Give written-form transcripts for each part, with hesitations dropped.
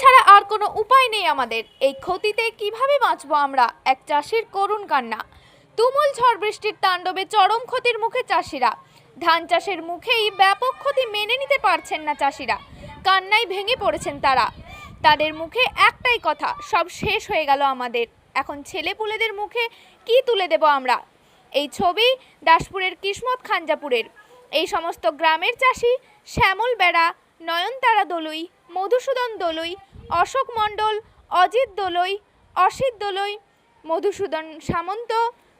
ছাড়া আর কোনো উপায় নেই আমাদের। এই ক্ষতিতে কিভাবে বাঁচবো আমরা? এক চাষির করুণ কান্না। তুমুল ঝড় বৃষ্টির তাণ্ডবে চরম ক্ষতির মুখে চাষিরা। ধান চাষের মুখেই ব্যাপক ক্ষতি মেনে নিতে পারছেন না চাষিরা। কান্নায় ভেঙে পড়েছেন তারা। তাদের মুখে একটাই কথা, সব শেষ হয়ে গেল আমাদের। এখন ছেলেপুলেদের মুখে কি তুলে দেব আমরা? এই ছবি দাসপুরের কিসমত খাঞ্জাপুরের। এই সমস্ত গ্রামের চাষি শ্যামল বেড়া, নয়নতারা দলুই, মধুসূদন দলুই, অশোক মণ্ডল, অজিত দলুই, অসিত দলুই, মধুসূদন সামন্ত,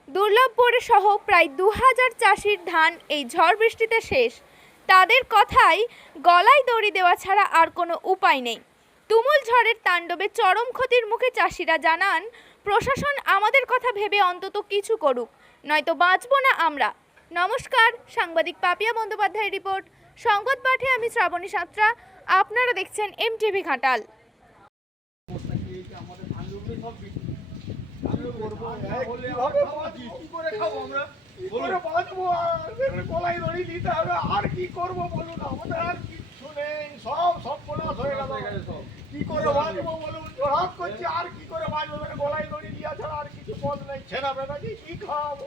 দুর্লভপুর সহ প্রায় 2000 চাষির ধান এই ঝড় বৃষ্টিতে শেষ। তাদের কথাই গলায় দড়ি দেওয়া ছাড়া আর কোনো উপায় নেই। তুমুল ঝড়ের তাণ্ডবে চরম ক্ষতির মুখে চাষিরা জানান, প্রশাসন আমাদের কথা ভেবে অন্তত কিছু করুক, নয়তো বাঁচবো না আমরা। নমস্কার, সাংবাদিক পাপিয়া বন্দ্যোপাধ্যায়ের রিপোর্ট। সংবাদ পাঠে আমি শ্রাবণী সাঁতরা। আপনারা দেখছেন এমটিভি ঘাটাল। আর কি করবো বলুন, আমাদের আর কিছু নেই, সব সর্বনাশ হয়ে গেল। কি করে বাঁচবো বলুন, জোড়হাত করছি, আর কি করে বাঁচবো? গলায় দড়ি দিয়া ছাড়া আর কিছু পথ নেই। ছেনা বেটা কি খাওয়াবো?